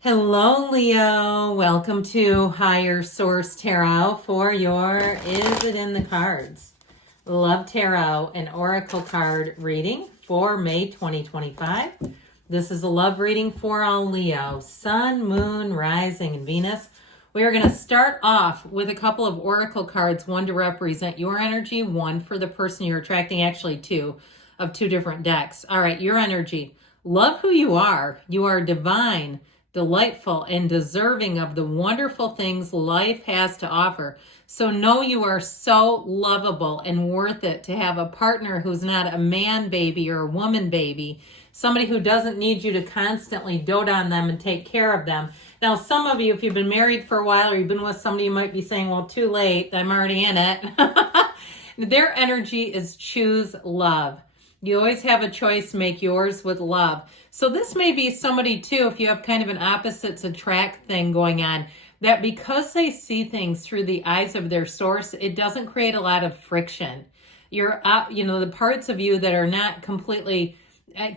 Hello, Leo. Welcome to Higher Source Tarot for your Is It in the Cards? Love Tarot, an oracle card reading for May 2025. This is a love reading for all Leo, Sun, Moon, Rising, and Venus. We are going to start off with a couple of oracle cards, one to represent your energy, one for the person you're attracting, actually two of two different decks. All right, your energy. Love who you are. You are divine, delightful, and deserving of the wonderful things life has to offer. So know you are so lovable and worth it to have a partner who's not a man baby or a woman baby, somebody who doesn't need you to constantly dote on them and take care of them. Now, some of you, if you've been married for a while or you've been with somebody, you might be saying, well, too late, I'm already in it. Their energy is choose love. You always have a choice, make yours with love. So this may be somebody too, if you have kind of an opposites attract thing going on, that because they see things through the eyes of their source, it doesn't create a lot of friction. You're, the parts of you that are not completely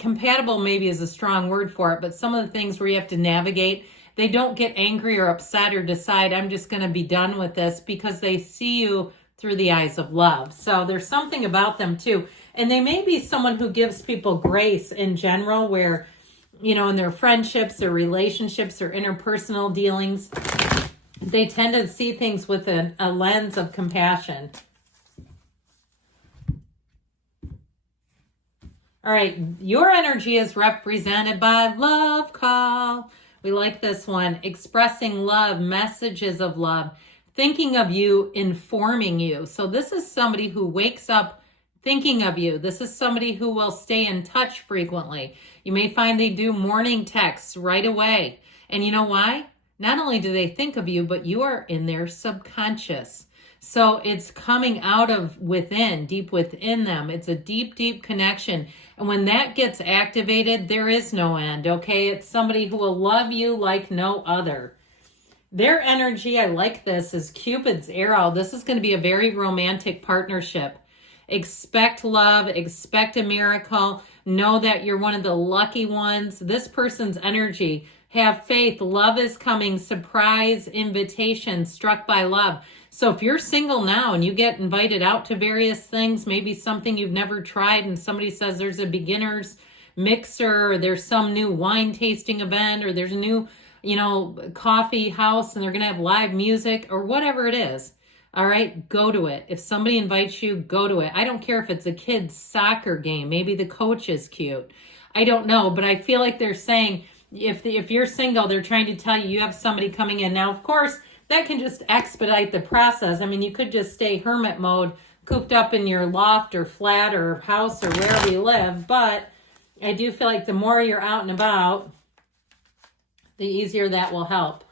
compatible maybe is a strong word for it, but some of the things where you have to navigate, they don't get angry or upset or decide, I'm just going to be done with this, because they see you through the eyes of love. So there's something about them too. And they may be someone who gives people grace in general, where, in their friendships or relationships or interpersonal dealings, they tend to see things with a lens of compassion. All right, your energy is represented by Love Call. We like this one. Expressing love, messages of love, thinking of you, informing you. So this is somebody who wakes up thinking of you. This is somebody who will stay in touch frequently. You may find they do morning texts right away. And you know why? Not only do they think of you, but you are in their subconscious. So it's coming out of within, deep within them. It's a deep, deep connection. And when that gets activated, there is no end, okay? It's somebody who will love you like no other. Their energy, I like this, is Cupid's arrow. This is going to be a very romantic partnership. Expect love, expect a miracle. Know that you're one of the lucky ones. This person's energy, have faith. Love is coming. Surprise invitation, struck by love. So if you're single now and you get invited out to various things, maybe something you've never tried, and somebody says there's a beginner's mixer, or there's some new wine tasting event, or there's a new, coffee house and they're going to have live music or whatever it is. All right, go to it. If somebody invites you, go to it. I don't care if it's a kid's soccer game. Maybe the coach is cute. I don't know, but I feel like they're saying if you're single, they're trying to tell you have somebody coming in. Now, of course, that can just expedite the process. I mean, you could just stay hermit mode, cooped up in your loft or flat or house or wherever you live. But I do feel like the more you're out and about, the easier that will help.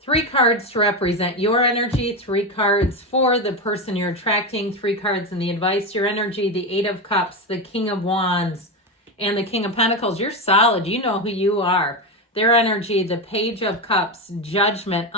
Three cards to represent your energy, three cards for the person you're attracting, three cards in the advice, your energy, the Eight of Cups, the King of Wands, and the King of Pentacles. You're solid. You know who you are. Their energy, the Page of Cups, Judgment,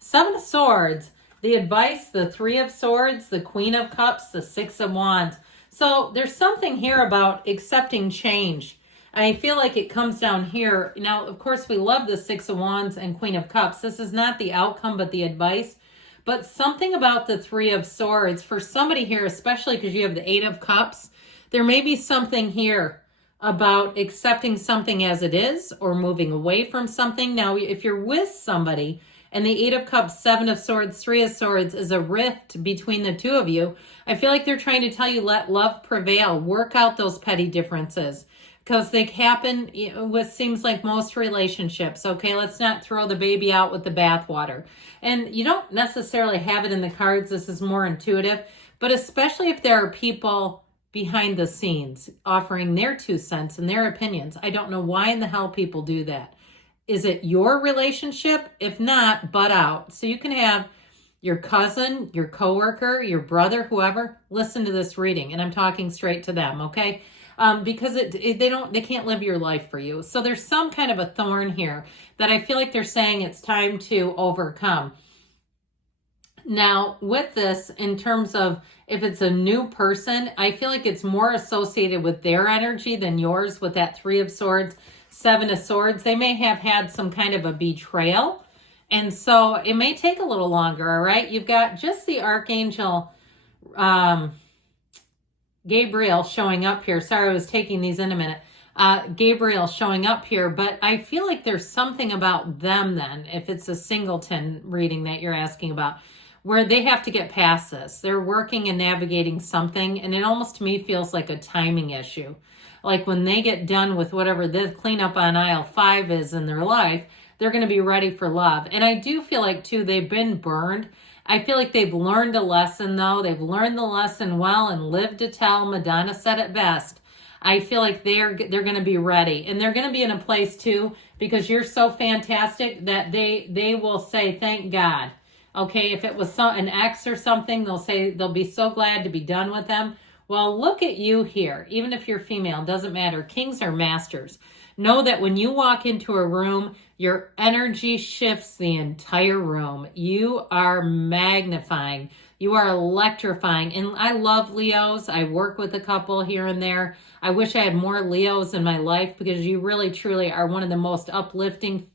Seven of Swords, the advice, the Three of Swords, the Queen of Cups, the Six of Wands. So there's something here about accepting change. I feel like it comes down here. Now, of course, we love the Six of Wands and Queen of Cups. This is not the outcome, but the advice. But something about the Three of Swords, for somebody here, especially because you have the Eight of Cups, there may be something here about accepting something as it is or moving away from something. Now, if you're with somebody and the Eight of Cups, Seven of Swords, Three of Swords is a rift between the two of you, I feel like they're trying to tell you, let love prevail. Work out those petty differences, because they happen with, seems like, most relationships. Okay, let's not throw the baby out with the bathwater. And you don't necessarily have it in the cards. This is more intuitive. But especially if there are people behind the scenes offering their 2 cents and their opinions. I don't know why in the hell people do that. Is it your relationship? If not, butt out. So you can have your cousin, your coworker, your brother, whoever, listen to this reading. And I'm talking straight to them, okay? Because they can't live your life for you. So there's some kind of a thorn here that I feel like they're saying it's time to overcome. Now, with this, in terms of if it's a new person, I feel like it's more associated with their energy than yours with that Three of Swords, Seven of Swords. They may have had some kind of a betrayal. And so it may take a little longer, all right? You've got just the Archangel Gabriel showing up here. Sorry, I was taking these in a minute. Gabriel showing up here, but I feel like there's something about them then, if it's a singleton reading that you're asking about, where they have to get past this. They're working and navigating something, and it almost to me feels like a timing issue. Like when they get done with whatever the cleanup on aisle 5 is in their life, they're going to be ready for love. And I do feel like, too, they've been burned. I feel like they've learned a lesson, though. They've learned the lesson well and lived to tell. Madonna said it best. I feel like they're going to be ready. And they're going to be in a place, too, because you're so fantastic that they will say, thank God. Okay, if it was an ex or something, they'll say they'll be so glad to be done with them. Well, look at you here. Even if you're female, doesn't matter. Kings are masters. Know that when you walk into a room, your energy shifts the entire room. You are magnifying. You are electrifying. And I love Leos. I work with a couple here and there. I wish I had more Leos in my life because you really, truly are one of the most uplifting,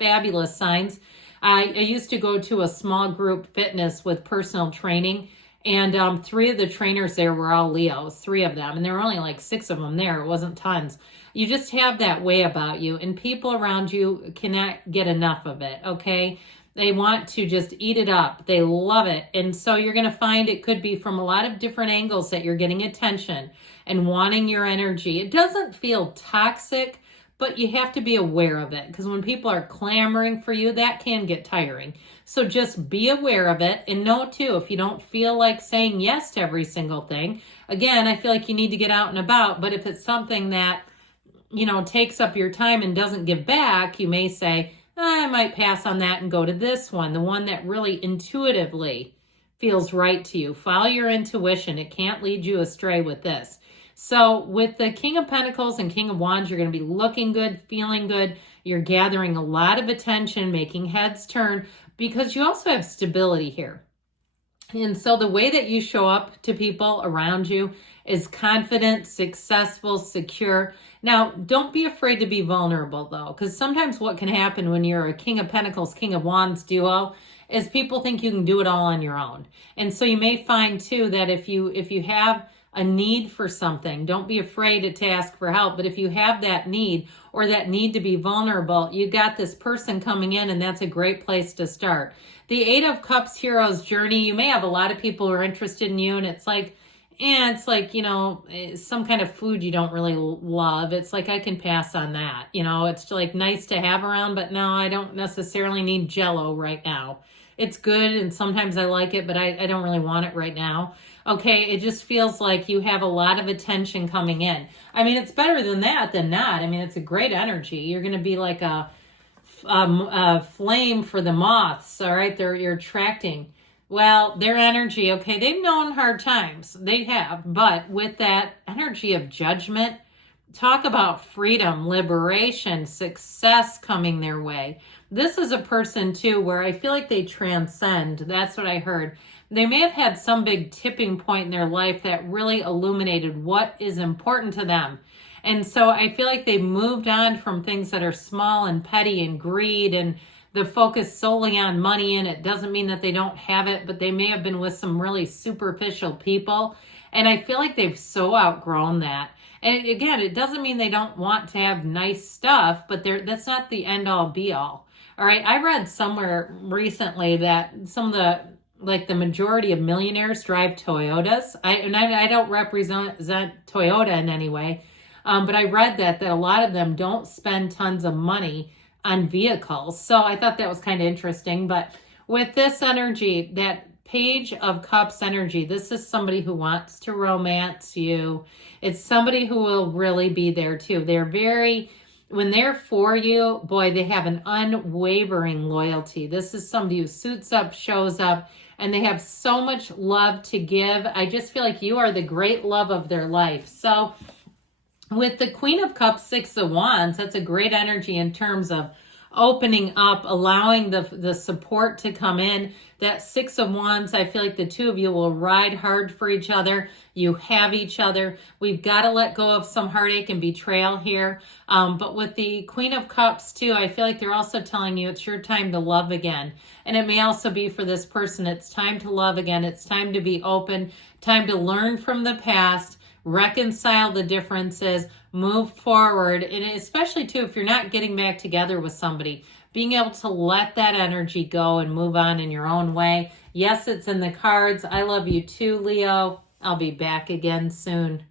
fabulous signs. I used to go to a small group fitness with personal training, and 3 of the trainers there were all Leos, 3 of them. And there were only like 6 of them there. It wasn't tons. You just have that way about you, and people around you cannot get enough of it, okay? They want to just eat it up. They love it. And so you're going to find it could be from a lot of different angles that you're getting attention and wanting your energy. It doesn't feel toxic, but you have to be aware of it, because when people are clamoring for you, that can get tiring. So just be aware of it, and know too, if you don't feel like saying yes to every single thing, again, I feel like you need to get out and about. But if it's something that, takes up your time and doesn't give back, you may say, I might pass on that and go to this one, the one that really intuitively feels right to you. Follow your intuition. It can't lead you astray with this. So with the King of Pentacles and King of Wands, you're going to be looking good, feeling good. You're gathering a lot of attention, making heads turn, because you also have stability here. And so the way that you show up to people around you is confident, successful, secure. Now, don't be afraid to be vulnerable, though, because sometimes what can happen when you're a King of Pentacles, King of Wands duo is people think you can do it all on your own. And so you may find, too, that if you have a need for something, don't be afraid to ask for help. But if you have that need or that need to be vulnerable, you got this person coming in, and that's a great place to start. The 8 of Cups hero's journey, you may have a lot of people who are interested in you, and it's like, some kind of food you don't really love. It's like, I can pass on that. It's like nice to have around, but no, I don't necessarily need Jell-O right now. It's good, and sometimes I like it, but I don't really want it right now. Okay, it just feels like you have a lot of attention coming in. I mean, it's better than that than not. I mean, it's a great energy. You're going to be like a flame for the moths, all right? You're attracting. Well, their energy, okay, they've known hard times. They have, but with that energy of judgment, talk about freedom, liberation, success coming their way. This is a person, too, where I feel like they transcend. That's what I heard. They may have had some big tipping point in their life that really illuminated what is important to them. And so I feel like they've moved on from things that are small and petty and greed and the focus solely on money. And it doesn't mean that they don't have it, but they may have been with some really superficial people. And I feel like they've so outgrown that. And again, it doesn't mean they don't want to have nice stuff, but that's not the end all be all. All right. I read somewhere recently that some of the majority of millionaires drive Toyotas. I don't represent Toyota in any way, but I read that a lot of them don't spend tons of money on vehicles. So I thought that was kind of interesting. But with this energy, that Page of Cups energy, this is somebody who wants to romance you. It's somebody who will really be there too. When they're for you, boy, they have an unwavering loyalty. This is somebody who suits up, shows up, and they have so much love to give. I just feel like you are the great love of their life. So with the Queen of Cups, 6 of Wands, that's a great energy in terms of opening up, allowing the support to come in. That Six of Wands, I feel like the two of you will ride hard for each other. You have each other. We've got to let go of some heartache and betrayal here. But with the Queen of Cups too, I feel like they're also telling you it's your time to love again. And it may also be for this person, it's time to love again. It's time to be open, time to learn from the past, reconcile the differences, move forward. And especially too, if you're not getting back together with somebody, being able to let that energy go and move on in your own way. Yes, it's in the cards. I love you too, Leo. I'll be back again soon.